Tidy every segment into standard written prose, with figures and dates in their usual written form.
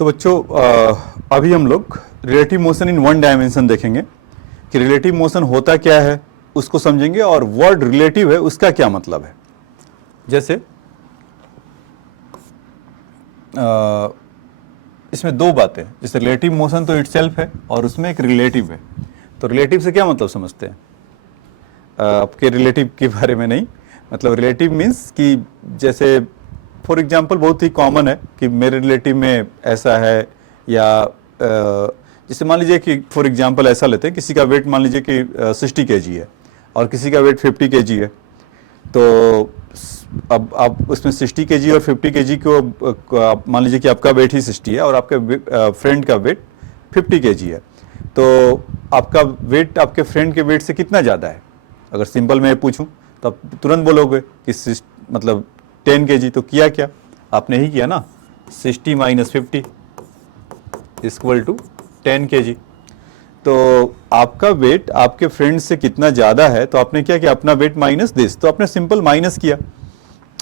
तो बच्चों अभी हम लोग relative motion in one dimension देखेंगे कि रिलेटिव मोशन होता क्या है उसको समझेंगे और वर्ड रिलेटिव है उसका क्या मतलब है। जैसे इसमें दो बातें, जैसे रिलेटिव मोशन तो इटसेल्फ है और उसमें एक रिलेटिव है। तो रिलेटिव से क्या मतलब समझते हैं? आपके रिलेटिव के बारे में नहीं, मतलब रिलेटिव मीन्स कि जैसे फॉर एग्जांपल बहुत ही कॉमन है कि मेरे रिलेटिव में ऐसा है, या जैसे मान लीजिए कि फॉर एग्जांपल ऐसा लेते हैं किसी का वेट मान लीजिए कि 60 kg है और किसी का वेट 50 kg है। तो अब आप उसमें 60 kg और 50 kg को आप मान लीजिए कि आपका वेट ही 60 है और आपके फ्रेंड का वेट 50 kg है। तो आपका वेट आपके फ्रेंड के वेट से कितना ज़्यादा है? अगर सिंपल मैं पूछूं तो आप तुरंत बोलोगे कि मतलब 10 kg। तो किया क्या आपने? ही किया ना, 60 - 50 = 10 kg। तो आपका वेट आपके फ्रेंड से कितना ज़्यादा है, तो आपने क्या किया, अपना वेट माइनस दिस, तो आपने सिंपल माइनस किया।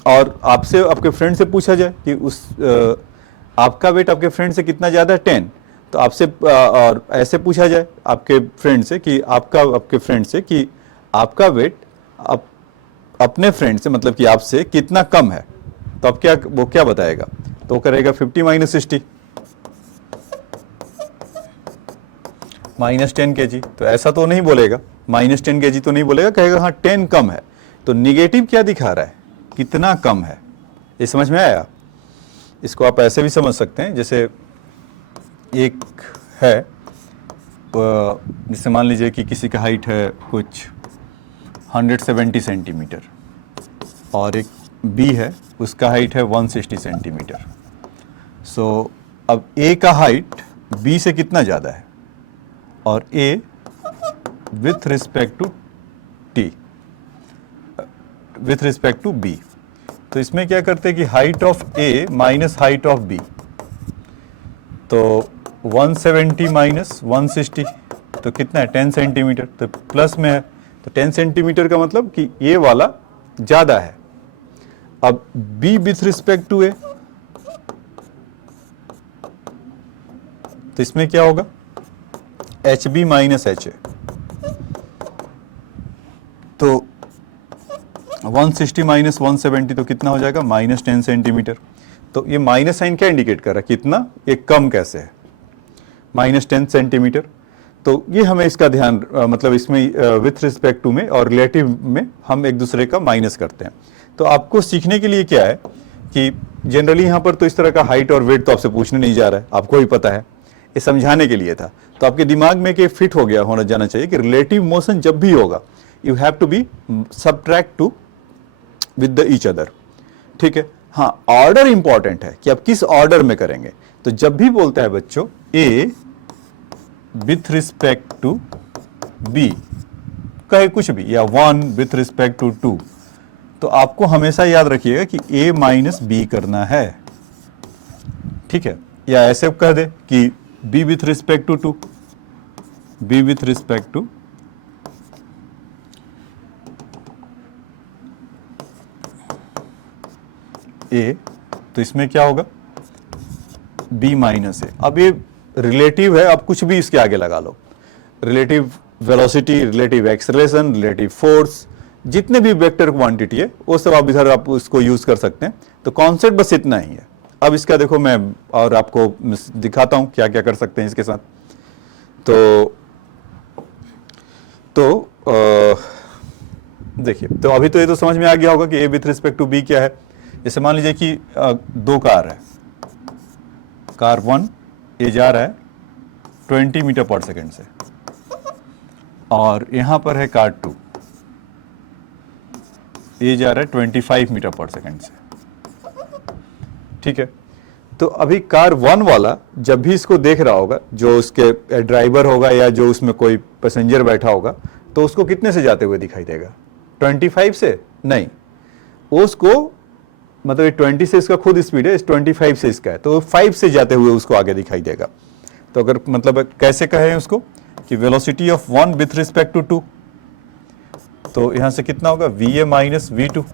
और आपसे आपके फ्रेंड से पूछा जाए कि आपका वेट आपके फ्रेंड से कितना ज़्यादा है, 10, तो आपसे और ऐसे पूछा जाए आपके फ्रेंड से कि आपके फ्रेंड से कि आपका वेट अपने फ्रेंड से मतलब कि आपसे कितना कम है, तो अब वो क्या बताएगा? तो करेगा 50 - 60 -10 kg। तो ऐसा तो नहीं बोलेगा, -10 kg तो नहीं बोलेगा, कहेगा हाँ 10 कम है। तो निगेटिव क्या दिखा रहा है? कितना कम है। ये समझ में आया? इसको आप ऐसे भी समझ सकते हैं, जैसे एक है, जैसे मान लीजिए कि किसी का हाइट है कुछ 170 सेंटीमीटर और एक बी है, उसका हाइट है 160 सेंटीमीटर। सो अब ए का हाइट बी से कितना ज़्यादा है, और a with respect to t with respect to B. तो इसमें क्या करते हैं कि height of A minus height of b, तो 170 - 160 तो कितना है, 10 सेंटीमीटर, तो प्लस में है। तो 10 सेंटीमीटर का मतलब कि ये वाला ज़्यादा है। अब b with respect to a, तो इसमें क्या होगा, HB - HA। तो 160 - 170 तो कितना हो जाएगा, -10 सेंटीमीटर। तो ये माइनस साइन क्या इंडिकेट कर रहा है, कितना ये कम कैसे है, -10 सेंटीमीटर। तो ये हमें इसका ध्यान मतलब इसमें विथ रिस्पेक्ट टू में और रिलेटिव में हम एक दूसरे का माइनस करते हैं। तो आपको सीखने के लिए क्या है कि जनरली यहाँ पर तो इस तरह का हाइट और वेट तो आपसे पूछने नहीं जा रहा है, आपको ही पता है, ये समझाने के लिए था। तो आपके दिमाग में कि फिट हो गया होना जाना चाहिए कि रिलेटिव मोशन जब भी होगा you have to be subtract to with the each other. ठीक है, हाँ ऑर्डर इंपॉर्टेंट है कि आप किस ऑर्डर में करेंगे। तो जब भी बोलता है बच्चों ए विथ रिस्पेक्ट टू बी, कहे कुछ भी, या 1 विथ रिस्पेक्ट टू 2, तो आपको हमेशा याद रखिएगा कि a - b करना है। ठीक है, या ऐसे कह दे कि b with respect to 2, b with respect to a, तो इसमें क्या होगा, b - a। अब ये रिलेटिव है, आप कुछ भी इसके आगे लगा लो, relative velocity, relative acceleration, relative force, जितने भी वेक्टर क्वांटिटी है वो सब आप इधर आप उसको यूज कर सकते हैं। तो कॉन्सेप्ट बस इतना ही है। अब इसका देखो मैं और आपको दिखाता हूं क्या क्या कर सकते हैं इसके साथ। तो देखिए, तो अभी तो ये तो समझ में आ गया होगा कि ए विथ रिस्पेक्ट टू बी क्या है। जैसे मान लीजिए कि दो कार है, कार 1 ये जा रहा है 20 मीटर पर सेकेंड से, और यहां पर है कार 2 ये जा रहा है 25 मीटर पर सेकेंड से। ठीक है, तो अभी कार 1 वाला जब भी इसको देख रहा होगा, जो उसके ड्राइवर होगा या जो उसमें कोई पैसेंजर बैठा होगा, तो उसको कितने से जाते हुए दिखाई देगा, 25 से नहीं, उसको मतलब 20 से इसका खुद स्पीड है, 25 से इसका है, तो 5 से जाते हुए उसको आगे दिखाई देगा। तो अगर मतलब कैसे कहें उसको कि velocity of 1 with respect to 2, तो यहां से कितना होगा, VA - V2।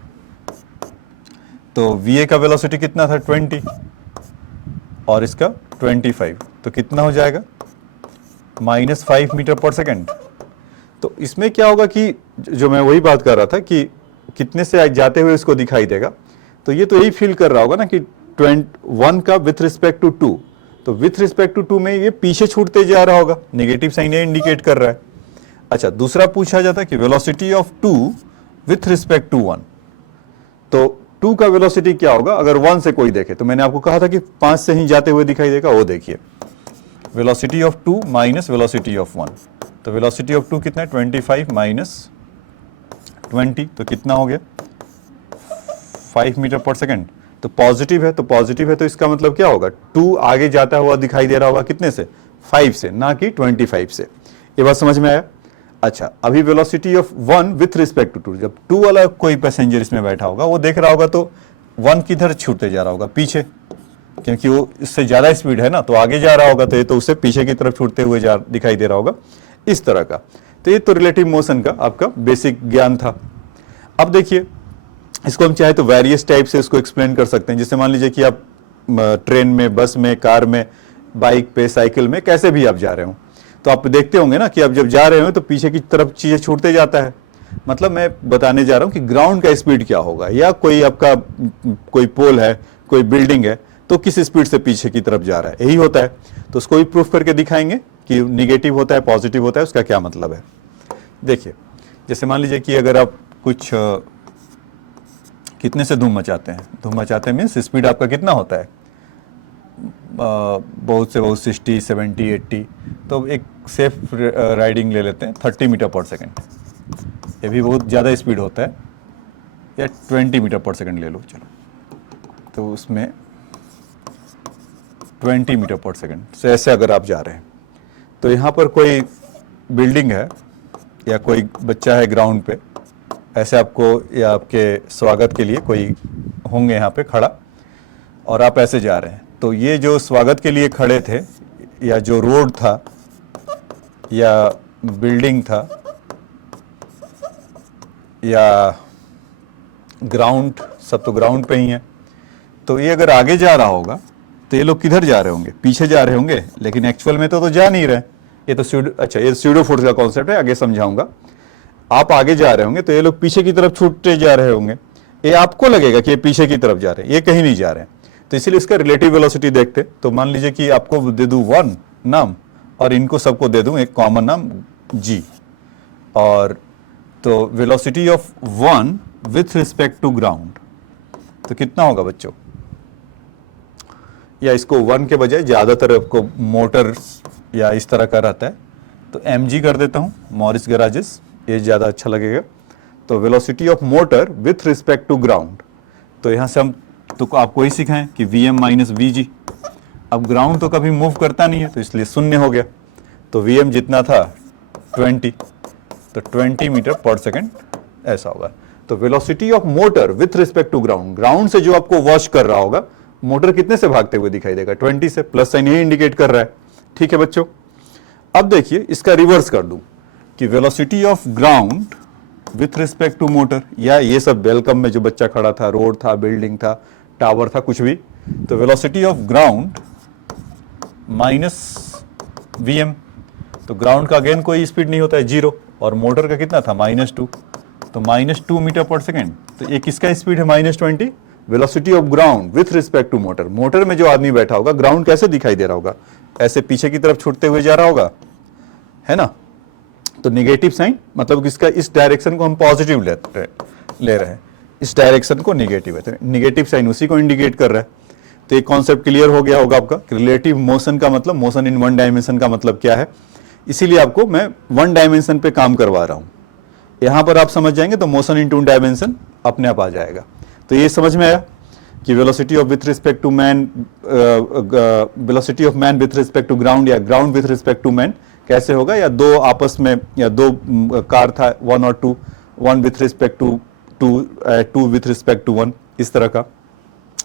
तो VA का वेलोसिटी कितना था, 20, और इसका 25, तो कितना हो जाएगा -5 मीटर पर सेकेंड। तो इसमें क्या होगा कि जो मैं वही बात कर रहा था कि कितने से जाते हुए इसको दिखाई देगा, तो ये तो यही फील कर रहा होगा ना कि 1 का विथ रिस्पेक्ट टू 2, तो विथ रिस्पेक्ट टू 2 में ये पीछे छूटते जा रहा होगा, नेगेटिव साइन ये इंडिकेट कर रहा है। अच्छा, दूसरा पूछा जाता है कि velocity of 2 with respect to 1, तो 2 का वेलोसिटी क्या होगा अगर 1 से कोई देखे, तो मैंने आपको कहा था कि 5 से ही जाते हुए दिखाई देगा, वो देखिए velocity of 2 minus velocity of 1, तो वेलोसिटी ऑफ 2 कितना है 25 माइनस 20, तो कितना हो गया 5 मीटर पर सेकेंड। तो पॉजिटिव है, तो इसका मतलब क्या होगा 2 आगे जाता हुआ दिखाई दे रहा होगा कितने से 5 से, ना कि 25 से। ये बात समझ में आया। अच्छा, अभी velocity of 1 with respect to 2, जब 2 वाला कोई पैसेंजर इसमें बैठा होगा वो देख रहा होगा तो 1 किधर छूटते जा रहा होगा पीछे, क्योंकि वो इससे ज़्यादा स्पीड है ना, तो आगे जा रहा होगा, तो ये तो उससे पीछे की तरफ छूटते हुए दिखाई दे रहा होगा इस तरह का। तो ये तो रिलेटिव मोशन का आपका बेसिक ज्ञान था। अब देखिए इसको हम चाहे तो वेरियस टाइप से इसको एक्सप्लेन कर सकते हैं। जैसे मान लीजिए कि आप ट्रेन में, बस में, कार में, बाइक पे, साइकिल में, कैसे भी आप जा रहे हो, तो आप देखते होंगे ना कि आप जब जा रहे हो तो पीछे की तरफ चीज़ें छूटते जाता है। मतलब मैं बताने जा रहा हूँ कि ग्राउंड का स्पीड क्या होगा, या कोई आपका कोई पोल है, कोई बिल्डिंग है, तो किस स्पीड से पीछे की तरफ जा रहा है, यही होता है। तो उसको भी प्रूफ करके दिखाएंगे कि निगेटिव होता है, पॉजिटिव होता है, उसका क्या मतलब है। देखिए, जैसे मान लीजिए कि अगर आप कुछ कितने से धूम मचाते हैं मीन्स स्पीड आपका कितना होता है, बहुत से बहुत 60, 70, 80, तो एक सेफ राइडिंग ले लेते हैं 30 मीटर पर सेकेंड, ये भी बहुत ज़्यादा स्पीड होता है, या 20 मीटर पर सेकेंड ले लो चलो, तो उसमें 20 मीटर पर सेकेंड से ऐसे अगर आप जा रहे हैं, तो यहाँ पर कोई बिल्डिंग है या कोई बच्चा है ग्राउंड पे, ऐसे आपको या आपके स्वागत के लिए कोई होंगे यहाँ पे खड़ा, और आप ऐसे जा रहे हैं, तो ये जो स्वागत के लिए खड़े थे, या जो रोड था या बिल्डिंग था या ग्राउंड, सब तो ग्राउंड पे ही है, तो ये अगर आगे जा रहा होगा तो ये लोग किधर जा रहे होंगे, पीछे जा रहे होंगे, लेकिन एक्चुअल में तो जा नहीं रहे। ये तो ये स्यूडो फोर्स का कॉन्सेप्ट है, आगे समझाऊंगा। आप आगे जा रहे होंगे तो ये लोग पीछे की तरफ छूटते जा रहे होंगे, ये आपको लगेगा कि ये पीछे की तरफ जा रहे हैं, ये कहीं नहीं जा रहे हैं, तो इसीलिए इसका रिलेटिव वेलोसिटी देखते। तो मान लीजिए कि आपको दे दूं 1 नाम और इनको सबको दे दूं एक कॉमन नाम g, और तो velocity of 1 with respect to ground, तो कितना होगा बच्चों, या इसको 1 के बजाय ज़्यादातर आपको मोटर या इस तरह का रहता है, तो mg कर देता हूँ, मॉरिस गराजेस, ये ज़्यादा अच्छा लगेगा। तो velocity of motor with respect to ground, तो यहाँ से हम तो आपको ही सिखाएं कि Vm माइनस Vg, अब ग्राउंड तो कभी मूव करता नहीं है तो इसलिए शून्य हो गया, तो Vm जितना था 20, तो 20 मीटर पर सेकेंड ऐसा होगा। तो velocity of motor with respect to ground, ground से जो आपको वॉश कर रहा होगा, मोटर कितने से भागते हुए दिखाई देगा 20 से, प्लस साइन ये इंडिकेट कर रहा है। ठीक है बच्चों, अब देखिए इसका रिवर्स कर दूं कि velocity of ground with respect to motor, या ये सब वेलकम में जो बच्चा खड़ा था, रोड था, बिल्डिंग था, टावर था, कुछ भी, तो velocity of ground minus Vm, तो ग्राउंड का अगेन कोई स्पीड नहीं होता है 0, और मोटर का कितना था -2, तो -2 मीटर पर सेकेंड, तो ये किसका स्पीड है -20, velocity of ground with respect to motor. Motor में जो आदमी बैठा होगा, ग्राउंड कैसे दिखाई दे रहा होगा, ऐसे पीछे की तरफ छूटते हुए जा रहा होगा, है ना, तो नेगेटिव साइन, मतलब इसका इस डायरेक्शन को हम पॉजिटिव ले रहे हैं, इस डायरेक्शन को नेगेटिव है, तो नेगेटिव साइन उसी को इंडिकेट कर रहा है। तो एक कॉन्सेप्ट क्लियर हो गया होगा आपका, रिलेटिव मोशन का मतलब, मोशन इन 1 डायमेंशन का मतलब क्या है, इसीलिए आपको मैं 1 डायमेंशन पे काम करवा रहा हूँ। यहाँ पर आप समझ जाएंगे तो मोशन इन 2 डायमेंशन अपने आप आ जाएगा। तो ये समझ में आया कि velocity of with respect to man, velocity of man with respect to ground, या ground with respect to man कैसे होगा, या दो आपस में, या दो कार था 1 और 2, 1 with respect to 2 with respect to 1, इस तरह का।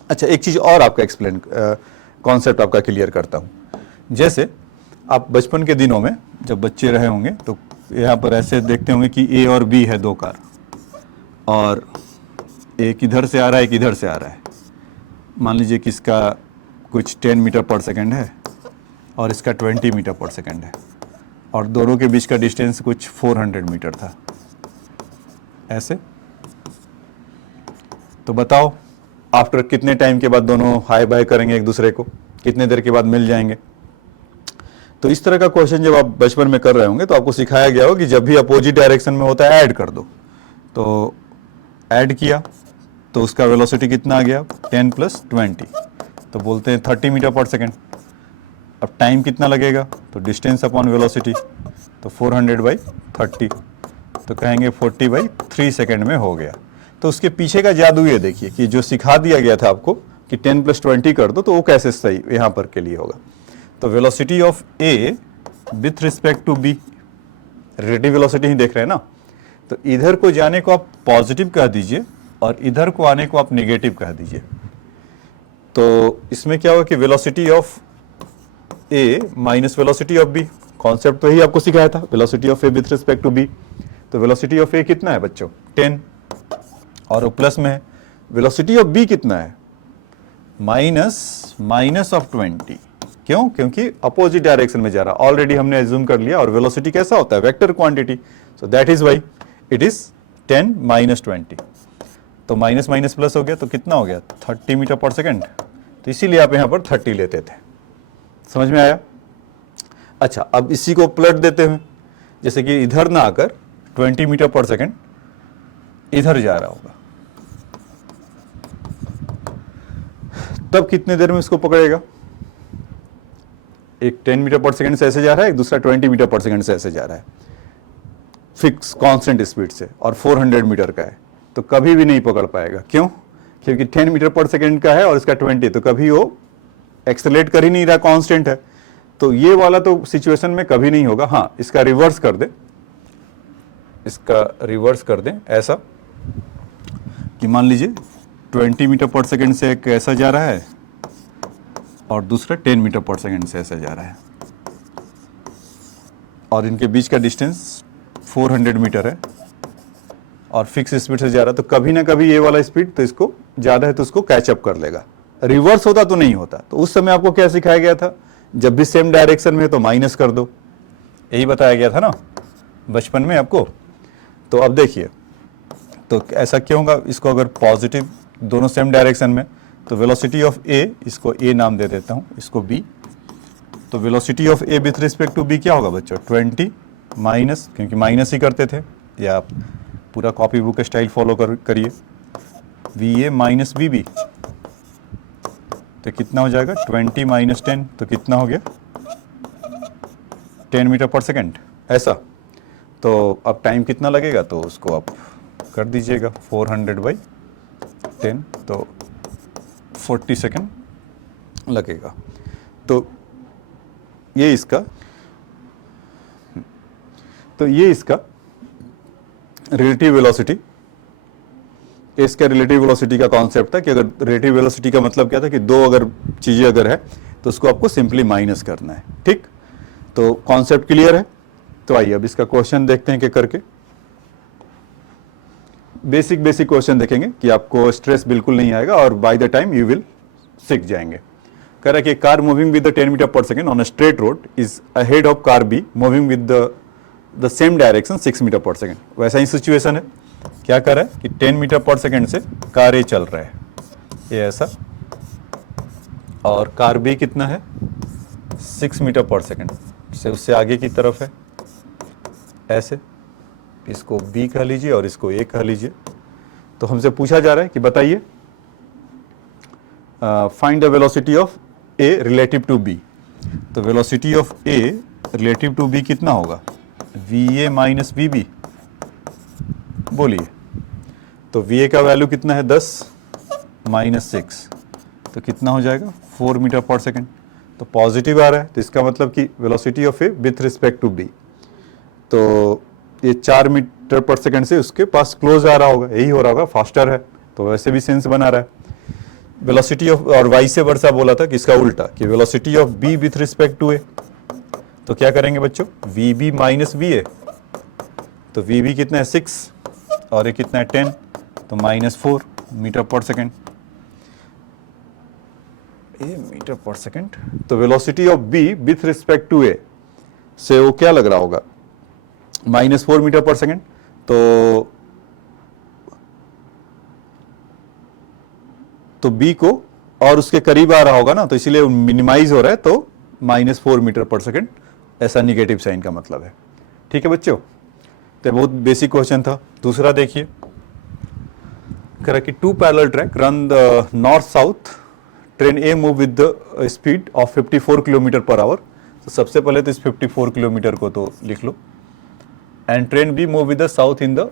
अच्छा, एक चीज़ और आपका एक्सप्लेन, कॉन्सेप्ट आपका क्लियर करता हूँ। जैसे आप बचपन के दिनों में जब बच्चे रहे होंगे तो यहाँ पर ऐसे देखते होंगे कि A और B है 2 कार, और एक इधर से आ रहा है, एक इधर से आ रहा है। मान लीजिए कि इसका कुछ 10 मीटर पर सेकेंड है और इसका 20 मीटर पर सेकेंड है, और दोनों के बीच का डिस्टेंस कुछ 400 मीटर था, ऐसे। तो बताओ आफ्टर कितने टाइम के बाद दोनों हाई बाय करेंगे एक दूसरे को, कितने देर के बाद मिल जाएंगे। तो इस तरह का क्वेश्चन जब आप बचपन में कर रहे होंगे तो आपको सिखाया गया हो कि जब भी अपोजिट डायरेक्शन में होता है ऐड कर दो। तो ऐड किया तो उसका वेलोसिटी कितना आ गया, 10 + 20, तो बोलते हैं 30 मीटर पर सेकेंड। अब टाइम कितना लगेगा, तो डिस्टेंस अपॉन वेलोसिटी, तो 400/30, तो कहेंगे 40/3 सेकेंड में हो गया। तो उसके पीछे का जादू ये देखिए कि जो सिखा दिया गया था आपको कि 10 + 20 कर दो, तो वो कैसे सही यहाँ पर के लिए होगा। तो velocity of A with respect to b, relative velocity ही देख रहे हैं ना, तो इधर को जाने को आप पॉजिटिव कह दीजिए और इधर को आने को आप नेगेटिव कह दीजिए। तो इसमें क्या होगा कि velocity of A minus velocity of B, concept तो ही आपको सिखाया था, velocity of A with respect to B. तो वेलोसिटी ऑफ ए कितना है बच्चों, 10, और वो प्लस में है। वेलोसिटी ऑफ बी कितना है, माइनस ऑफ 20। क्यों, क्योंकि अपोजिट डायरेक्शन में जा रहा, ऑलरेडी हमने एज्यूम कर लिया, और वेलोसिटी कैसा होता है, vector quantity, so that is why it is 10 - 20। तो माइनस माइनस प्लस हो गया, तो कितना हो गया, 30 मीटर पर सेकेंड। तो इसीलिए आप यहां पर 30 लेते थे। समझ में आया। अच्छा, अब इसी को पलट देते हैं, जैसे कि इधर ना आकर 20 मीटर पर सेकेंड इधर जा रहा होगा, तब कितने देर में इसको पकड़ेगा। एक 10 मीटर पर सेकेंड से ऐसे जा रहा है, एक दूसरा 20 मीटर पर सेकेंड से ऐसे जा रहा है, फिक्स कांस्टेंट स्पीड से, और 400 मीटर का है, तो कभी भी नहीं पकड़ पाएगा। क्यों, क्योंकि 10 मीटर पर सेकेंड का है और इसका 20, तो कभी वो एक्सेलरेट कर ही नहीं रहा, कांस्टेंट है। तो ये वाला तो सिचुएशन में कभी नहीं होगा। हाँ, इसका रिवर्स कर दे, इसका रिवर्स कर दें ऐसा कि मान लीजिए 20 मीटर पर सेकेंड से एक ऐसा जा रहा है और दूसरा 10 मीटर पर सेकेंड से ऐसा जा रहा है, और इनके बीच का डिस्टेंस 400 मीटर है और फिक्स स्पीड से जा रहा है, तो कभी ना कभी ये वाला स्पीड तो इसको ज़्यादा है तो उसको कैचअप कर लेगा। रिवर्स होता तो नहीं होता। तो उस समय आपको क्या सिखाया गया था, जब भी सेम डायरेक्शन में तो माइनस कर दो, यही बताया गया था ना बचपन में आपको। तो अब देखिए, तो ऐसा क्यों होगा, इसको अगर पॉजिटिव दोनों सेम डायरेक्शन में, तो वेलोसिटी ऑफ ए, इसको ए नाम दे देता हूँ, इसको बी। तो velocity of A with respect to B क्या होगा बच्चों, 20 माइनस, क्योंकि माइनस ही करते थे, या आप पूरा कॉपी बुक स्टाइल फॉलो करिए, V A minus we B, तो कितना हो जाएगा 20 - 10, तो कितना हो गया 10 मीटर पर सेकेंड, ऐसा। तो अब टाइम कितना लगेगा, तो उसको आप कर दीजिएगा 400/10, तो 40 सेकेंड लगेगा। तो ये इसका रिलेटिव वेलोसिटी, इसका रिलेटिव वेलोसिटी का कॉन्सेप्ट था कि अगर रिलेटिव वेलोसिटी का मतलब क्या था कि दो अगर चीज़ें अगर है तो उसको आपको सिंपली माइनस करना है। ठीक, तो कॉन्सेप्ट क्लियर है। तो आइए अब इसका क्वेश्चन देखते हैं कि करके। बेसिक क्वेश्चन देखेंगे कि आपको स्ट्रेस बिल्कुल नहीं आएगा और by the time you will सीख जाएंगे। कह रहा है कि car moving with the 10 metre per second on a straight road is ahead of car b moving with the same direction 6 metre per second. वैसा ही सिचुएशन है, क्या कर रहा है कि 10 मीटर पर सेकेंड से कार ए चल रहा है, ये ऐसा, और कार बी कितना है 6 मीटर पर सेकेंड से उससे आगे की तरफ है, ऐसे। इसको बी कह लीजिए और इसको ए कह लीजिए। तो हमसे पूछा जा रहा है कि बताइए find the velocity of a relative to B. तो velocity of a relative to B कितना होगा, v A minus we b, बोलिए। तो वी ए का वैल्यू कितना है 10 - 6, तो कितना हो जाएगा 4 मीटर पर सेकेंड। तो पॉजिटिव आ रहा है, तो इसका मतलब कि velocity of A with respect to B, तो ये 4 मीटर पर सेकेंड से उसके पास क्लोज आ रहा होगा, यही हो रहा होगा, फास्टर है, तो वैसे भी सेंस बना रहा है। वेलोसिटी ऑफ, और वाई से वर्सा बोला था कि इसका उल्टा कि velocity of b with respect to a, तो क्या करेंगे बच्चों, v b minus v a. तो वी बी कितना है 6 और ये कितना है 10, तो -4 metre per second. A metre per second, तो velocity of b with respect to a से वो क्या लग रहा होगा, -4 मीटर पर सेकेंड। तो बी को और उसके करीब आ रहा होगा ना, तो इसीलिए मिनिमाइज हो रहा है, तो -4 मीटर पर सेकेंड, ऐसा निगेटिव साइन का मतलब है। ठीक है बच्चों, तो बहुत बेसिक क्वेश्चन था। दूसरा देखिए, कह रहा कि 2 parallel track run the north south, train A move with the speed of 54 kilometre per our. तो सबसे पहले तो इस 54 किलोमीटर को तो लिख लो, and train b move with the south in the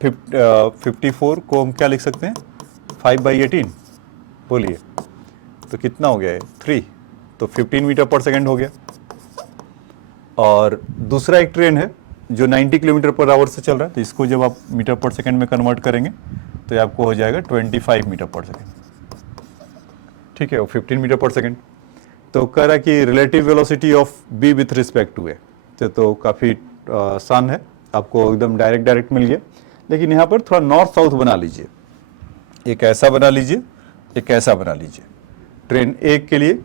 54 को हम क्या लिख सकते हैं, 5/18। बोलिए तो कितना हो गया है, 3, तो 15 मीटर पर सेकेंड हो गया। और दूसरा एक ट्रेन है जो 90 किलोमीटर पर आवर से चल रहा है, तो इसको जब आप मीटर पर सेकेंड में कन्वर्ट करेंगे तो ये आपको हो जाएगा 25 मीटर पर सेकेंड। ठीक है, वो 15 मीटर पर सेकेंड। तो कह रहा है कि relative velocity of b with respect to a, तो काफ़ी आसान है, आपको एकदम डायरेक्ट मिल गया। लेकिन यहाँ पर थोड़ा नॉर्थ साउथ बना लीजिए, एक ऐसा बना लीजिए, एक ऐसा बना लीजिए, ट्रेन ए के लिए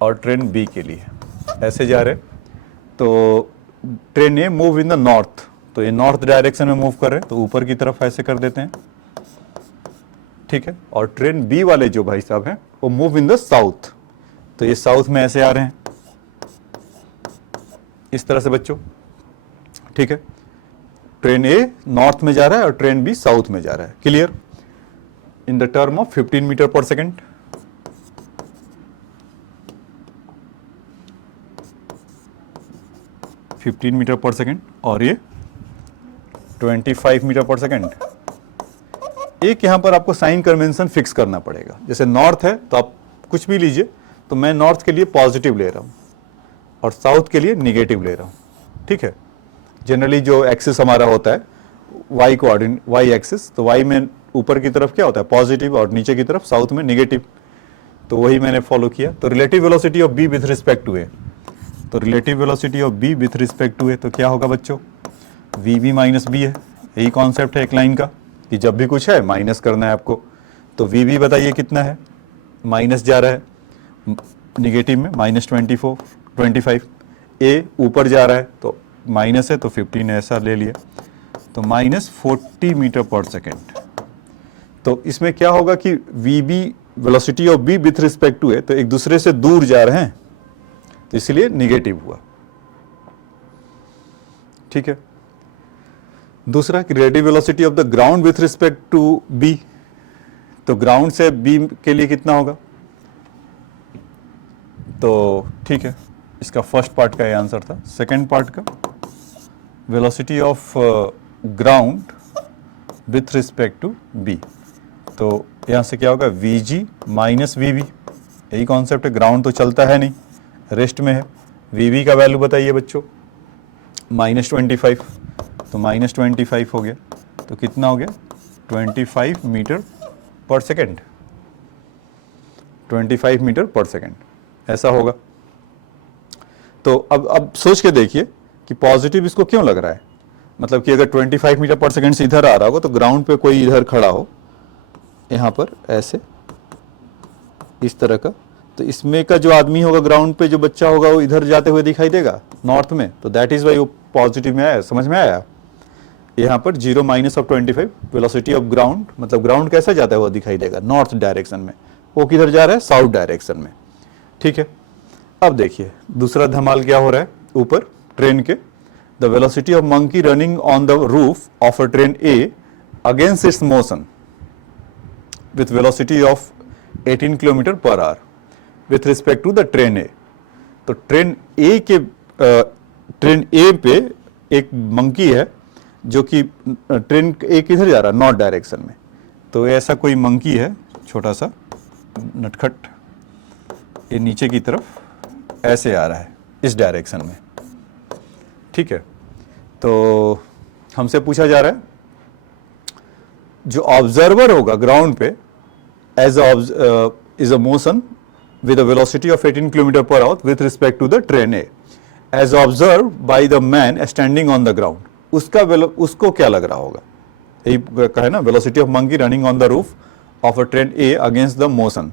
और ट्रेन बी के लिए ऐसे जा रहे। तो train A move in the north, तो ये नॉर्थ डायरेक्शन में मूव कर रहे हैं, तो ऊपर की तरफ ऐसे कर देते हैं। ठीक है, और ट्रेन बी वाले जो भाई साहब हैं वो मूव इन द साउथ, तो ये साउथ में ऐसे आ रहे हैं इस तरह से बच्चों। ठीक है, ट्रेन ए नॉर्थ में जा रहा है और ट्रेन बी साउथ में जा रहा है। Clear? In the term of 15 metre per second. Metre per second और ये 25 मीटर पर सेकेंड। एक यहां पर आपको साइन कन्वेंशन फिक्स करना पड़ेगा। जैसे नॉर्थ है तो आप कुछ भी लीजिए, तो मैं नॉर्थ के लिए पॉजिटिव ले रहा हूं और साउथ के लिए निगेटिव ले रहा हूं। ठीक है, जनरली जो एक्सिस हमारा होता है वाई कोऑर्डिनेट, वाई एक्सिस, तो वाई में ऊपर की तरफ क्या होता है पॉजिटिव और नीचे की तरफ साउथ में निगेटिव, तो वही मैंने फॉलो किया। तो relative velocity of b with respect to a, तो relative velocity of b with respect to a तो क्या होगा बच्चों, वी बी माइनस बी है। यही कॉन्सेप्ट है एक लाइन का कि जब भी कुछ है माइनस करना है आपको। तो वी बी बताइए कितना है, माइनस जा रहा है निगेटिव में, -25। ए ऊपर जा रहा है तो माइनस है, तो 15 ऐसा ले लिया, तो -40 मीटर पर सेकेंड। तो इसमें क्या होगा कि v b velocity of b with respect to a, तो एक दूसरे से दूर जा रहे हैं, तो इसलिए निगेटिव हुआ। ठीक है, दूसरा कि relative velocity of the ground with respect to B, तो ग्राउंड से बी के लिए कितना होगा। तो ठीक है, इसका फर्स्ट पार्ट का ये आंसर था। सेकंड पार्ट का velocity of ground with respect to B, तो यहां से क्या होगा V G minus we B. यही कॉन्सेप्ट है, ग्राउंड तो चलता है नहीं, रेस्ट में है। वी बी का वैल्यू बताइए बच्चों, -25, तो -25 हो गया, तो कितना हो गया 25 metre per second, 25 metre per second ऐसा होगा। तो अब सोच के देखिए कि पॉजिटिव इसको क्यों लग रहा है, मतलब कि अगर 25 मीटर पर सेकेंड से इधर आ रहा होगा तो ग्राउंड पे कोई इधर खड़ा हो यहाँ पर ऐसे इस तरह का, तो इसमें का जो आदमी होगा ग्राउंड पे, जो बच्चा होगा वो इधर जाते हुए दिखाई देगा नॉर्थ में, तो दैट इज वाई वो पॉजिटिव में आया। समझ में आया? यहाँ पर 0 minus of 25 velocity of ground, मतलब ग्राउंड कैसा जाता है वो दिखाई देगा नॉर्थ डायरेक्शन में, वो किधर जा रहा है साउथ डायरेक्शन में। ठीक है, अब देखिए दूसरा धमाल क्या हो रहा है ऊपर ट्रेन के। The velocity of monkey running on the roof of a train A against its motion with velocity of 18 kilometre per hour with respect to the train a. तो ट्रेन ए पे एक मंकी है जो कि ट्रेन ए किधर जा रहा है नॉर्थ डायरेक्शन में, तो ऐसा कोई मंकी है छोटा सा नटखट, ये नीचे की तरफ ऐसे आ रहा है इस डायरेक्शन में। ठीक है, तो हमसे पूछा जा रहा है जो ऑब्जर्वर होगा ग्राउंड पे as is a motion with a velocity of 18 km per hour with respect to the train A as observed by the man standing on the ground, उसको क्या लग रहा होगा, यही कहा है ना velocity of monkey running on the roof of a train A against the motion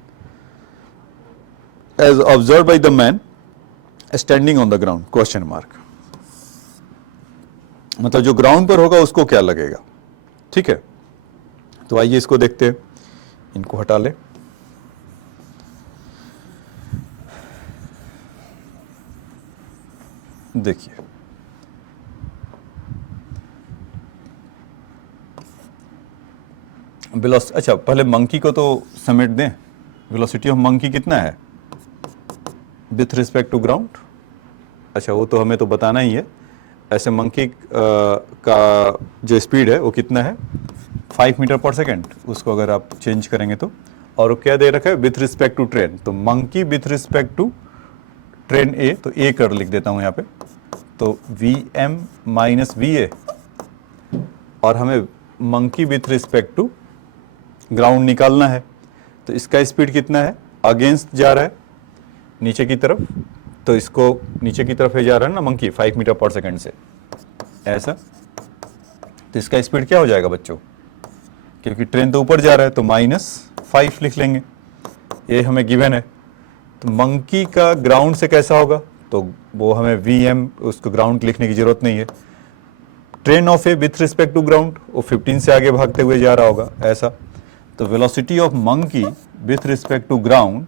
as observe by the man standing on the ground question mark. मतलब जो ग्राउंड पर होगा उसको क्या लगेगा, ठीक है। तो आइए इसको देखते हैं, इनको हटा ले। देखिए अच्छा पहले मंकी को तो समेट दें। वेलोसिटी ऑफ मंकी कितना है विथ रिस्पेक्ट टू ग्राउंड? अच्छा वो तो हमें तो बताना ही है। ऐसे मंकी का जो स्पीड है वो कितना है 5 मीटर पर सेकेंड, उसको अगर आप चेंज करेंगे तो। और वो क्या दे रखा है विथ रिस्पेक्ट टू ट्रेन, तो monkey with respect to train a, तो ए कर लिख देता हूँ यहाँ पे। तो v m minus v a, और हमें monkey with respect to ground निकालना है। तो इसका स्पीड कितना है, अगेंस्ट जा रहा है नीचे की तरफ, तो इसको नीचे की तरफ जा रहा है ना मंकी 5 मीटर पर सेकंड से, ऐसा। तो इसका स्पीड क्या हो जाएगा बच्चों, क्योंकि ट्रेन तो ऊपर जा रहा है तो -5 लिख लेंगे, ये हमें गिवन है। तो मंकी का ग्राउंड से कैसा होगा, तो वो हमें वी उसको ग्राउंड लिखने की जरूरत नहीं है। Train of A with respect to ground, वो 15 से आगे भागते हुए जा रहा होगा, ऐसा। तो velocity of monkey with respect to ground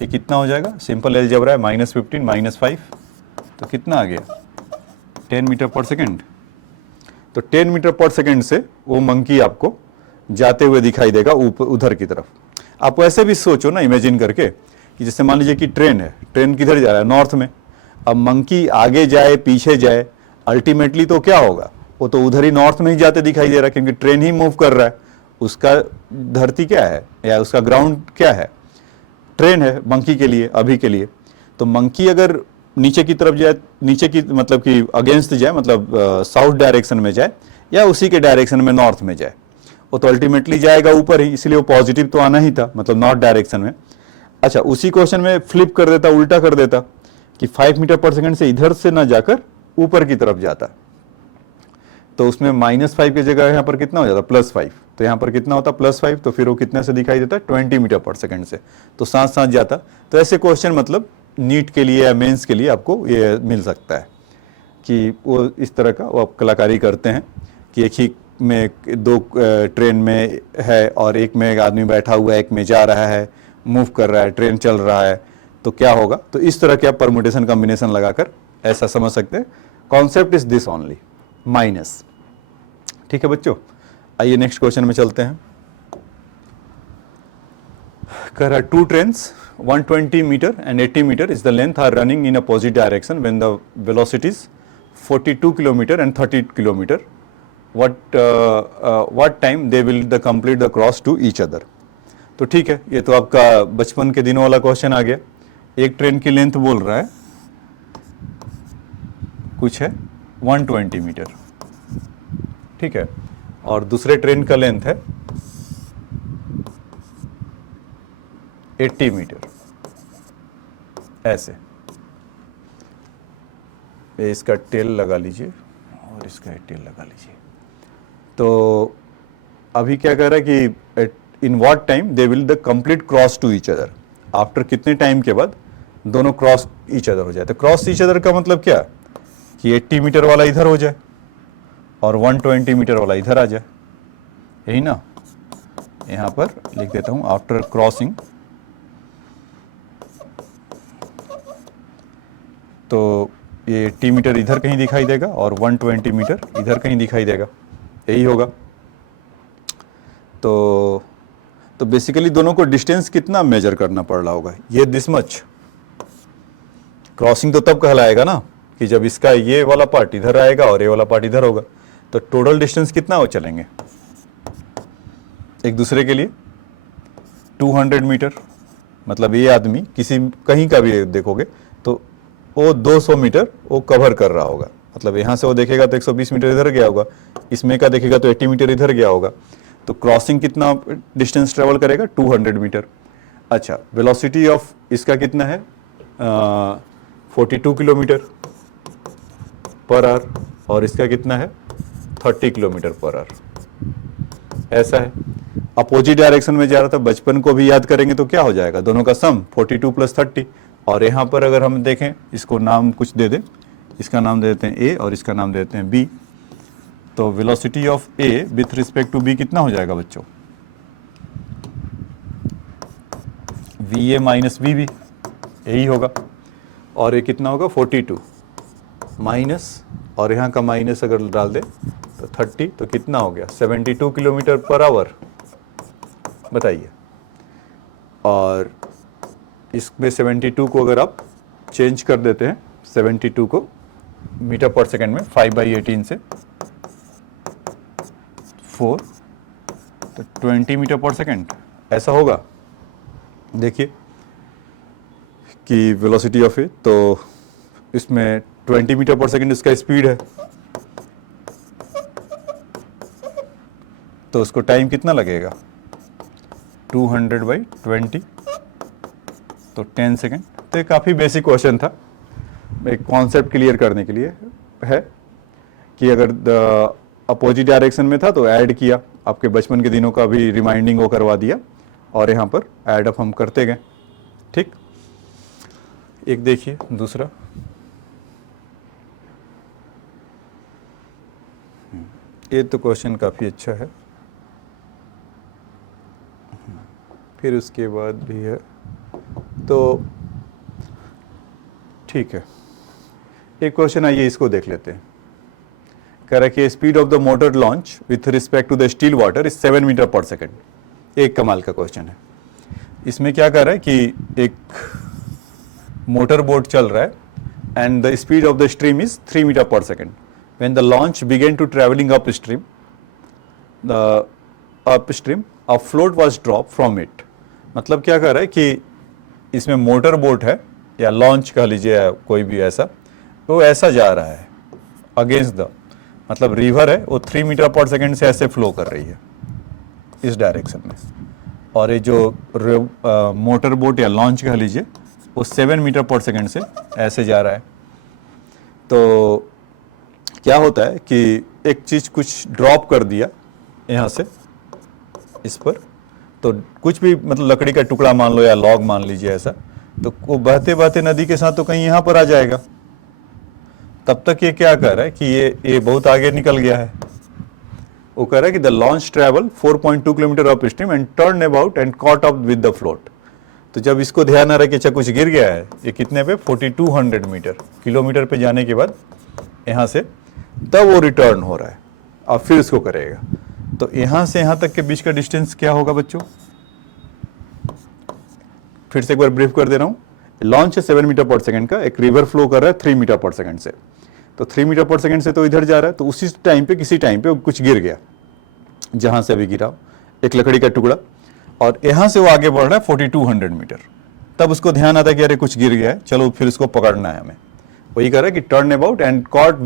ये कितना हो जाएगा, सिंपल अलजेब्रा है, -15 -5, तो कितना आ गया 10 मीटर पर सेकेंड। तो 10 मीटर पर सेकेंड से वो मंकी आपको जाते हुए दिखाई देगा ऊपर उधर की तरफ। आप ऐसे भी सोचो ना, इमेजिन करके कि जैसे मान लीजिए कि ट्रेन है, ट्रेन किधर जा रहा है, नॉर्थ में। अब मंकी आगे जाए पीछे जाए, अल्टीमेटली तो क्या होगा, वो तो उधर ही नॉर्थ में ही जाते दिखाई दे रहा है, क्योंकि ट्रेन ही मूव कर रहा है। उसका धरती क्या है या उसका ग्राउंड क्या है, ट्रेन है मंकी के लिए, अभी के लिए। तो मंकी अगर नीचे की तरफ जाए, नीचे की मतलब कि अगेंस्ट जाए, मतलब साउथ डायरेक्शन में जाए, या उसी के डायरेक्शन में नॉर्थ में जाए, वो तो अल्टीमेटली जाएगा ऊपर ही, इसलिए वो पॉजिटिव तो आना ही था, मतलब नॉर्थ डायरेक्शन में। अच्छा उसी क्वेश्चन में फ्लिप कर देता, उल्टा कर देता कि 5 मीटर पर सेकंड से इधर से ना जाकर ऊपर की तरफ जाता, तो उसमें -5 की जगह यहाँ पर कितना हो जाता, +5। तो यहाँ पर कितना होता +5, तो फिर वो कितने से दिखाई देता, 20 मीटर पर सेकंड से, तो साथ साथ जाता। तो ऐसे क्वेश्चन मतलब नीट के लिए या मेंस के लिए आपको ये मिल सकता है कि वो इस तरह का वो आप कलाकारी करते हैं कि एक ही में दो ट्रेन में है और एक में एक आदमी बैठा हुआ है, एक में जा रहा है, मूव कर रहा है, ट्रेन चल रहा है, तो क्या होगा। तो इस तरह के आप परमुटेशन कॉम्बिनेशन लगाकर ऐसा समझ सकते हैं। Concept is this only, minus. ठीक है बच्चों, आइए नेक्स्ट क्वेश्चन में चलते हैं। कह रहा है 2 trains 120 metre and 80 metre is the length are running in opposite direction when the velocities 42 kilometre and 30 kilometre, what time they will the complete the cross to each other। तो ठीक है, ये तो आपका बचपन के दिनों वाला क्वेश्चन आ गया। एक ट्रेन की लेंथ बोल रहा है कुछ है 120 मीटर, ठीक है, और दूसरे ट्रेन का लेंथ है 80 मीटर, ऐसे। इसका टेल लगा लीजिए और इसका टेल लगा लीजिए। तो अभी क्या कह रहा है कि in what time they will the complete cross to each other, after कितने टाइम के बाद दोनों क्रॉस ईच अदर हो जाए। तो क्रॉस ईच अदर का मतलब क्या कि 80 मीटर वाला इधर हो जाए और 120 मीटर वाला इधर आ जाए, यही ना। यहां पर लिख देता हूं आफ्टर क्रॉसिंग, तो ये 80 मीटर इधर कहीं दिखाई देगा और 120 मीटर इधर कहीं दिखाई देगा, यही होगा। तो बेसिकली दोनों को डिस्टेंस कितना मेजर करना पड़ रहा होगा, ये दिस मच। क्रॉसिंग तो तब कहलाएगा ना कि जब इसका ये वाला पार्ट इधर आएगा और ये वाला पार्ट इधर होगा, तो टोटल डिस्टेंस कितना हो चलेंगे एक दूसरे के लिए 200 मीटर। मतलब ये आदमी किसी कहीं का भी देखोगे तो वो 200 मीटर वो कवर कर रहा होगा, मतलब यहाँ से वो देखेगा तो 120 मीटर इधर गया होगा, इसमें का देखेगा तो 80 मीटर इधर गया होगा। तो क्रॉसिंग कितना डिस्टेंस ट्रेवल करेगा 200 मीटर। अच्छा वेलोसिटी ऑफ इसका कितना है 42 किलोमीटर पर आवर और इसका कितना है 30 किलोमीटर पर आवर, ऐसा है। अपोजिट डायरेक्शन में जा रहा था, बचपन को भी याद करेंगे तो क्या हो जाएगा, दोनों का सम 42 + 30। और यहाँ पर अगर हम देखें, इसको नाम कुछ दे दें, इसका नाम दे देते हैं ए और इसका नाम दे देते हैं बी। तो velocity of A with respect to B कितना हो जाएगा बच्चों, V A minus we B, यही होगा। और ये कितना होगा 42 माइनस, और यहाँ का माइनस अगर डाल दे तो 30, तो कितना हो गया 72 किलोमीटर पर आवर, बताइए। और इसमें 72 को अगर आप चेंज कर देते हैं, 72 को मीटर पर सेकंड में 5/18 से 4, तो 20 मीटर पर सेकंड ऐसा होगा। देखिए कि वेलोसिटी ऑफ ए, तो इसमें 20 मीटर पर सेकंड इसका स्पीड है, तो उसको टाइम कितना लगेगा 200/20, तो 10 सेकेंड। तो ये काफ़ी बेसिक क्वेश्चन था, एक कॉन्सेप्ट क्लियर करने के लिए है कि अगर अपोजिट डायरेक्शन में था तो ऐड किया, आपके बचपन के दिनों का भी रिमाइंडिंग वो करवा दिया, और यहाँ पर ऐड अप हम करते गए। ठीक, एक देखिए दूसरा, ये तो क्वेश्चन काफ़ी अच्छा है। फिर उसके बाद भी है, तो ठीक है, एक क्वेश्चन आइए इसको देख लेते हैं। कह रहा है कि speed of the motor launch with respect to the still water is 7 metre per second. एक कमाल का क्वेश्चन है। इसमें क्या कर रहा है कि एक मोटर बोट चल रहा है and the speed of the stream is 3 metre per second. When the launch began to travelling upstream, the upstream a float was drop from it. मतलब क्या कर रहा है कि इसमें मोटर बोट है या लॉन्च कह लीजिए या कोई भी ऐसा, तो ऐसा जा रहा है अगेंस्ट द, मतलब रिवर है वो 3 मीटर पर सेकेंड से ऐसे फ्लो कर रही है इस डायरेक्शन में, और ये जो मोटर बोट या लॉन्च कह लीजिए वो 7 मीटर पर सेकेंड से ऐसे जा रहा है। तो क्या होता है कि एक चीज़ कुछ ड्रॉप कर दिया यहाँ से इस पर, तो कुछ भी मतलब लकड़ी का टुकड़ा मान लो या लॉग मान लीजिए ऐसा, तो वो बहते बहते नदी के साथ तो कहीं यहाँ पर आ जाएगा। तब तक ये क्या कर रहा है कि ये बहुत आगे निकल गया है। वो कह रहा है कि the launch travel 4.2 kilometre up stream and turn about and caught up with the float. तो जब इसको ध्यान आ रहा है कि अच्छा कुछ गिर गया है, ये कितने पे 4200 मीटर किलोमीटर पे जाने के बाद यहाँ से, तब वो रिटर्न हो रहा है, अब फिर इसको करेगा। तो यहाँ से यहाँ तक के बीच का डिस्टेंस क्या होगा बच्चों, फिर से एक बार ब्रीफ कर दे रहा हूँ। लॉन्च है 7 मीटर पर सेकंड का, एक रिवर फ्लो कर रहा है 3 मीटर पर सेकंड से, तो 3 मीटर पर सेकंड से तो इधर जा रहा है, तो उसी टाइम पे किसी टाइम पे कुछ गिर गया, जहां से अभी गिरा एक लकड़ी का टुकड़ा, और यहाँ से वो आगे बढ़ रहा है 4200 मीटर। तब उसको ध्यान आता है कि अरे कुछ गिर गया है, चलो फिर इसको पकड़ना है हमें। वही कह रहा है कि turn about and caught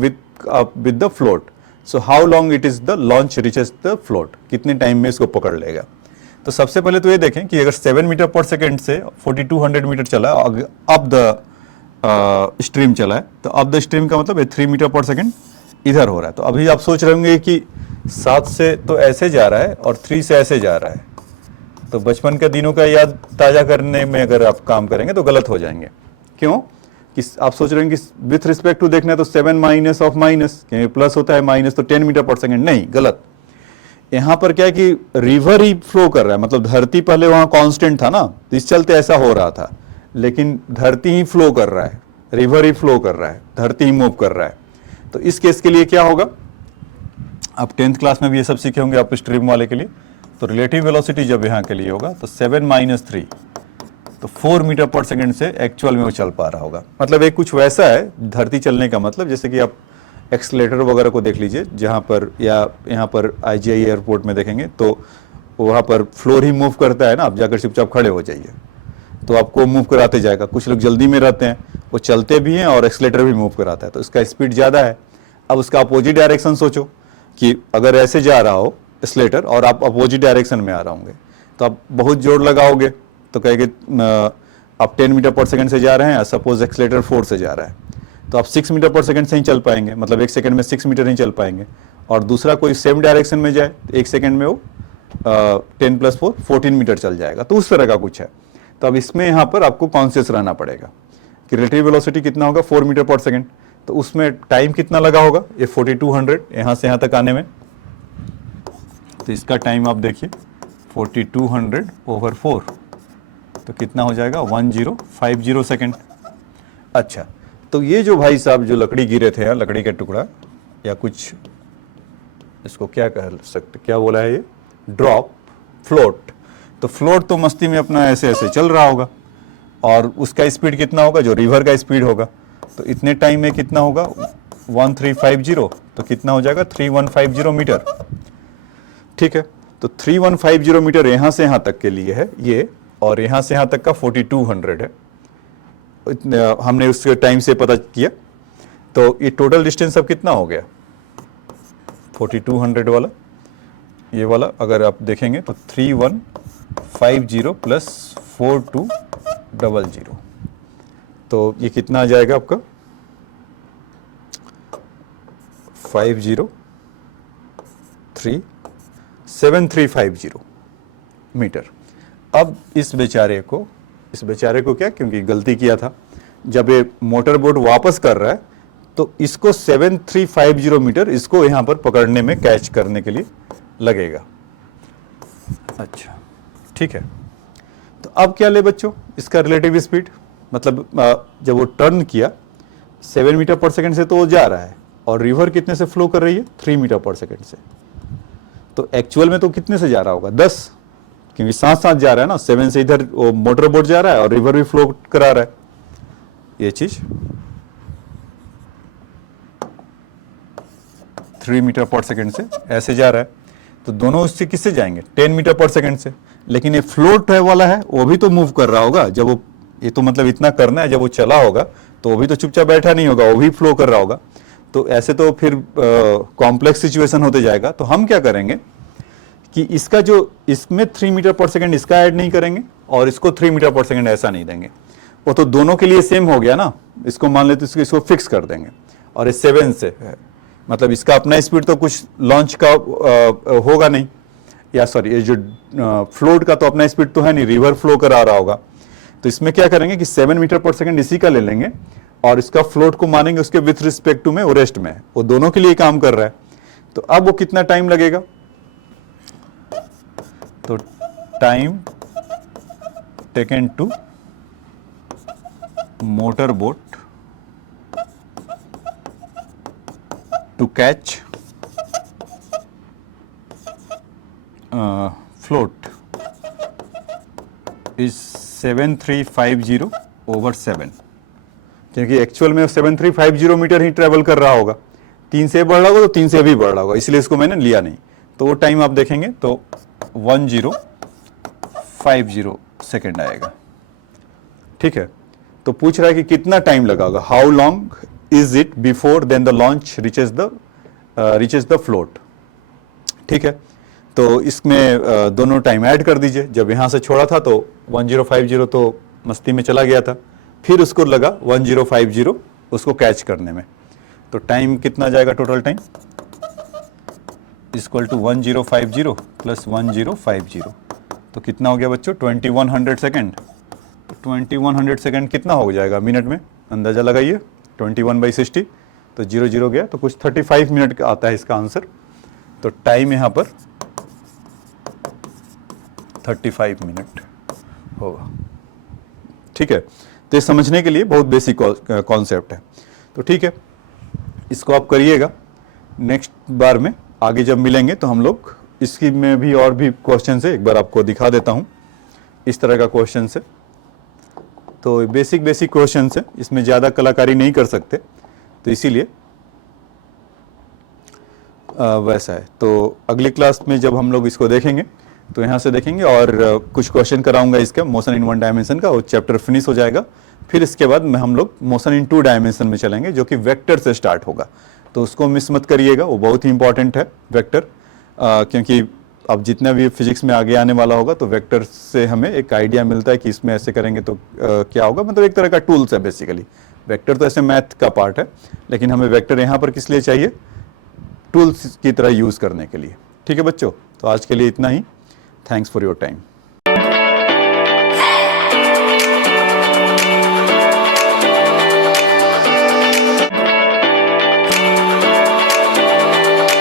with the float. So how long it is the launch reaches the float, कितने टाइम में इसको पकड़ लेगा। तो सबसे पहले तो ये देखें कि अगर 7 मीटर पर सेकेंड से 4200 मीटर चला अब द स्ट्रीम चला है, तो अब द स्ट्रीम का मतलब 3 मीटर पर सेकेंड इधर हो रहा है। तो अभी आप सोच रहे होंगे कि 7 से तो ऐसे जा रहा है और 3 से ऐसे जा रहा है, तो बचपन के दिनों का याद ताज़ा करने में अगर आप काम करेंगे तो गलत हो जाएंगे। क्यों कि आप सोच रहे हैं कि विथ रिस्पेक्ट टू देखना है तो 7 माइनस ऑफ माइनस, क्योंकि प्लस होता है माइनस, तो 10 मीटर पर सेकेंड, नहीं, गलत। यहाँ पर क्या है कि रिवर ही फ्लो कर रहा है, मतलब धरती पहले वहाँ कांस्टेंट था ना, तो इस चलते ऐसा हो रहा था, लेकिन धरती ही फ्लो कर रहा है, रिवर ही फ्लो कर रहा है, धरती ही मूव कर रहा है। तो इस केस के लिए क्या होगा, आप 10th क्लास में भी ये सब सीखे होंगे आप स्ट्रीम वाले के लिए। तो रिलेटिव वेलोसिटी जब यहाँ के लिए होगा तो 7 माइनस 3, तो 4 मीटर पर सेकेंड से एक्चुअल में वो चल पा रहा होगा। मतलब एक कुछ वैसा है धरती चलने का मतलब, जैसे कि आप एक्सलेटर वगैरह को देख लीजिए, जहाँ पर या यहाँ पर IGI एयरपोर्ट में देखेंगे तो वहाँ पर फ्लोर ही मूव करता है ना, आप जाकर चुपचाप खड़े हो जाइए तो आपको मूव कराते जाएगा। कुछ लोग जल्दी में रहते हैं, वो चलते भी हैं और एक्सलेटर भी मूव कराता है, तो इसका स्पीड ज़्यादा है। अब उसका अपोजिट डायरेक्शन सोचो कि अगर ऐसे जा रहा हो एक्सलेटर और आप अपोजिट डायरेक्शन में आ रहे होंगे, तो आप बहुत जोर लगाओगे तो कहेंगे आप 10 मीटर पर सेकंड से जा रहे हैं, सपोज एक्सलेटर 4 से जा रहा है, तो आप 6 मीटर पर सेकंड से ही चल पाएंगे, मतलब 1 सेकंड में 6 मीटर ही चल पाएंगे। और दूसरा कोई सेम डायरेक्शन में जाए तो 1 सेकंड में वो 10 + 4 14 मीटर चल जाएगा, तो उस तरह का कुछ है। तो अब इसमें यहाँ पर आपको कॉन्शियस रहना पड़ेगा कि रिलेटिव वेलोसिटी कितना होगा 4 मीटर पर सेकेंड, तो उसमें टाइम कितना लगा होगा ये 4200 यहाँ से यहाँ तक आने में। तो इसका टाइम आप देखिए 4200/4, तो कितना हो जाएगा 1050 सेकेंड। अच्छा, तो ये जो भाई साहब जो लकड़ी गिरे थे, लकड़ी का टुकड़ा या कुछ इसको क्या कह सकते, क्या बोला है ये, ड्रॉप, फ्लोट। तो फ्लोट तो मस्ती में अपना ऐसे ऐसे चल रहा होगा, और उसका स्पीड कितना होगा, जो रिवर का स्पीड होगा। तो इतने टाइम में कितना होगा 1350, तो कितना हो जाएगा 3150 मीटर। ठीक है, तो 3150 मीटर यहाँ से यहाँ तक के लिए है ये, और यहाँ से यहाँ तक का 4200 है। हमने उसके टाइम से पता किया, तो ये टोटल डिस्टेंस अब कितना हो गया 4200 वाला, ये वाला अगर आप देखेंगे तो 3150 + 4200, तो ये कितना आ जाएगा आपका 7350 मीटर। अब इस बेचारे को क्या, क्योंकि गलती किया था, जब ये मोटर बोट वापस कर रहा है तो इसको 7350 मीटर इसको यहां पर पकड़ने में, कैच करने के लिए लगेगा। अच्छा, ठीक है, तो अब क्या ले बच्चों, इसका रिलेटिव स्पीड, मतलब जब वो टर्न किया 7 मीटर पर सेकेंड से तो वो जा रहा है, और रिवर कितने से फ्लो कर रही है 3 मीटर पर सेकेंड से। तो एक्चुअल में तो कितने से जा रहा होगा 10, क्योंकि साथ साथ जा रहा है ना, 7 से इधर वो मोटर बोट जा रहा है और रिवर भी फ्लो करा रहा है, ये चीज 3 मीटर पर सेकेंड से ऐसे जा रहा है। तो दोनों उससे किससे जाएंगे 10 मीटर पर सेकेंड से, लेकिन ये फ्लोट है वाला है, वो भी तो मूव कर रहा होगा। जब वो, ये तो मतलब इतना करना है, जब वो चला होगा तो वो भी तो चुपचाप बैठा नहीं होगा, वो भी फ्लो कर रहा होगा। तो ऐसे तो फिर कॉम्प्लेक्स सिचुएशन होते जाएगा। तो हम क्या करेंगे कि इसका जो, इसमें 3 मीटर पर सेकेंड इसका ऐड नहीं करेंगे, और इसको 3 मीटर पर सेकेंड ऐसा नहीं देंगे, वो तो दोनों के लिए सेम हो गया ना। इसको मान लेते इसको फिक्स कर देंगे, और ये 7 से है, मतलब इसका अपना स्पीड तो कुछ लॉन्च का होगा नहीं, या सॉरी ये जो फ्लोट का तो अपना स्पीड तो है नहीं, रिवर फ्लो करा रहा होगा। तो इसमें क्या करेंगे कि 7 मीटर पर सेकेंड इसी का ले लेंगे, और इसका फ्लोट को मानेंगे उसके विथ रिस्पेक्ट टू में वो रेस्ट में है, वो दोनों के लिए काम कर रहा है। तो अब वो कितना टाइम लगेगा, तो time taken to motor boat to catch float is 7350/7, क्योंकि एक्चुअल में 7350 मीटर ही ट्रेवल कर रहा होगा, 3 से बढ़ रहा होगा तो 3 से भी बढ़ रहा होगा, इसलिए इसको मैंने लिया नहीं। तो वो टाइम आप देखेंगे तो 1050 सेकेंड आएगा। ठीक है, तो पूछ रहा है कि कितना टाइम लगागा, how long is it before then the launch reaches the float. ठीक है, तो इसमें दोनों टाइम ऐड कर दीजिए। जब यहाँ से छोड़ा था तो 1050 तो मस्ती में चला गया था, फिर उसको लगा 1050 उसको कैच करने में। तो टाइम कितना जाएगा, टोटल टाइम इक्वल टू 1050 + 1050, तो कितना हो गया बच्चों 2100 सेकेंड। 2100 सेकेंड कितना हो जाएगा मिनट में, अंदाजा लगाइए, 21/60, तो 0 0 गया, तो कुछ 35 मिनट का आता है इसका आंसर। तो टाइम यहाँ पर 35 मिनट होगा। ठीक है, तो ये समझने के लिए बहुत बेसिक कॉन्सेप्ट है। तो ठीक है, इसको आप करिएगा। नेक्स्ट बार में आगे जब मिलेंगे तो हम लोग इसकी में भी और भी क्वेश्चन है, एक बार आपको दिखा देता हूँ इस तरह का क्वेश्चन है। तो बेसिक क्वेश्चन है, इसमें ज़्यादा कलाकारी नहीं कर सकते, तो इसीलिए वैसा है। तो अगली क्लास में जब हम लोग इसको देखेंगे तो यहाँ से देखेंगे, और कुछ क्वेश्चन कराऊंगा इसका मोशन इन 1 डायमेंशन का, वो चैप्टर फिनिश हो जाएगा। फिर इसके बाद में हम लोग मोशन इन 2 डायमेंशन में चलेंगे, जो कि वेक्टर से स्टार्ट होगा। तो उसको मिस मत करिएगा, वो बहुत ही इंपॉर्टेंट है वेक्टर, क्योंकि अब जितना भी फिजिक्स में आगे आने वाला होगा तो वेक्टर से हमें एक आइडिया मिलता है कि इसमें ऐसे करेंगे तो क्या होगा, मतलब एक तरह का टूल्स है बेसिकली। वेक्टर तो ऐसे मैथ का पार्ट है, लेकिन हमें वेक्टर यहाँ पर किस लिए चाहिए, टूल्स की तरह यूज़ करने के लिए। ठीक है बच्चों, तो आज के लिए इतना ही। Thanks for your time.